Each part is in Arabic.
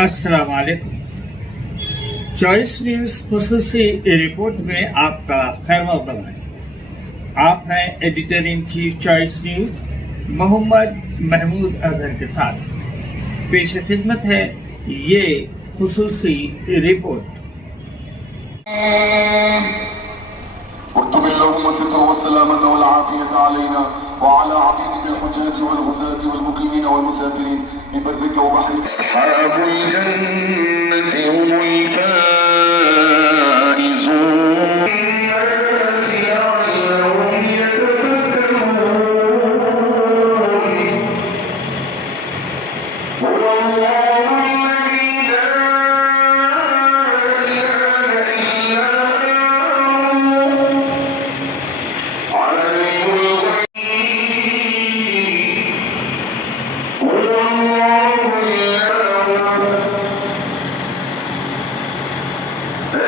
अस्सलाम वालेकुम। Choice news खुसूसी रिपोर्ट में आपका खैर मक़दम है। आप हैं editor in chief Choice News Mohammad Mahmood Azhar के साथ। पेश खिदमत है ये खुसूसी रिपोर्ट। أصحاب الجنة هم الفائزون. الناس لعلهم يتفكرون. هو الله الذي لا إله إلا هو عالم الغيب. هو الله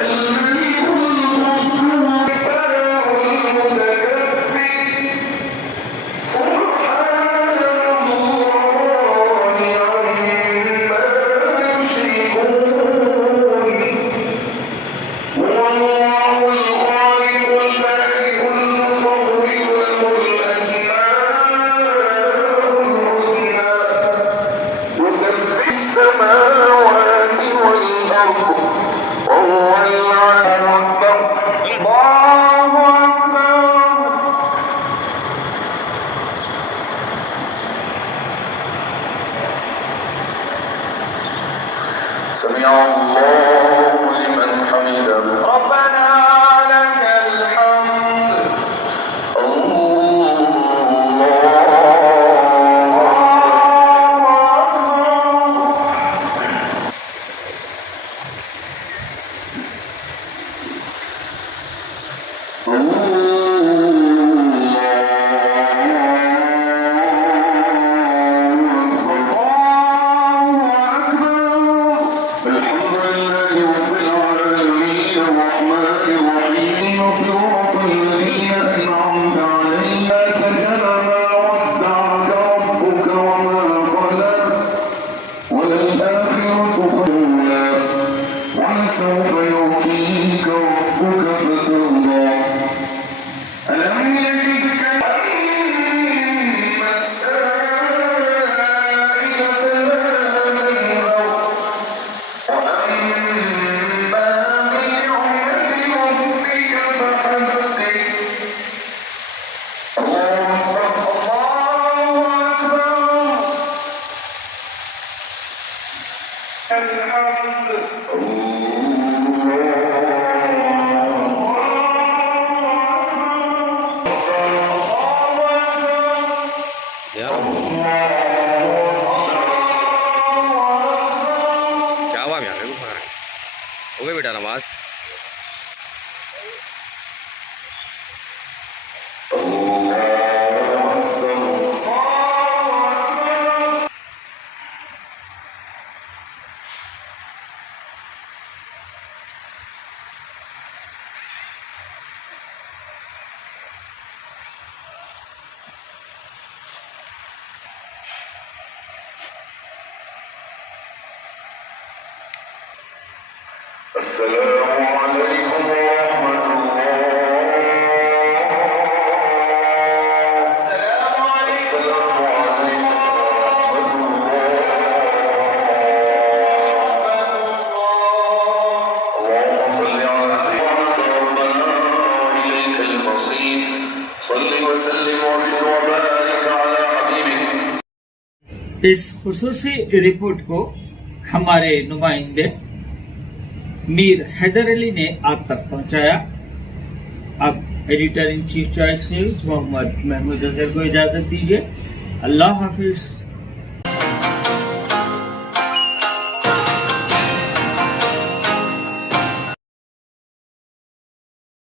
الملك القدوس المتكبر. سبحان الله عما يشركون. هو الله الخالق البارئ المصور له الأسماء الحسنى. يسبح السماوات والأرض وهو العلي أكبر. الله أكبر. سمع الله لمن حمده. ربنا لك الحمد. سوف يعطيك ربك فترضى. ألم يجدك السائل فلا تنهر. وأما بنعمة ربك فحدث. الله أكبر. الحمد. क्या हुआ यार? हो गई बेटा नमाज। السلام عليكم ورحمة الله. السلام عليكم ورحمة الله. اللهم صل على سيدنا ربنا إليك المصير. صل وسلم وزد وبارك على حبيبك. इस खुसूसी रिपोर्ट को हमारे नुमाइंदे मीर हैदर अली ने आप तक पहुंचाया। अब editor in chief Choice News Mohammad Mahmood Azhar को इजाजत दीजिए। अल्लाह हाफिज।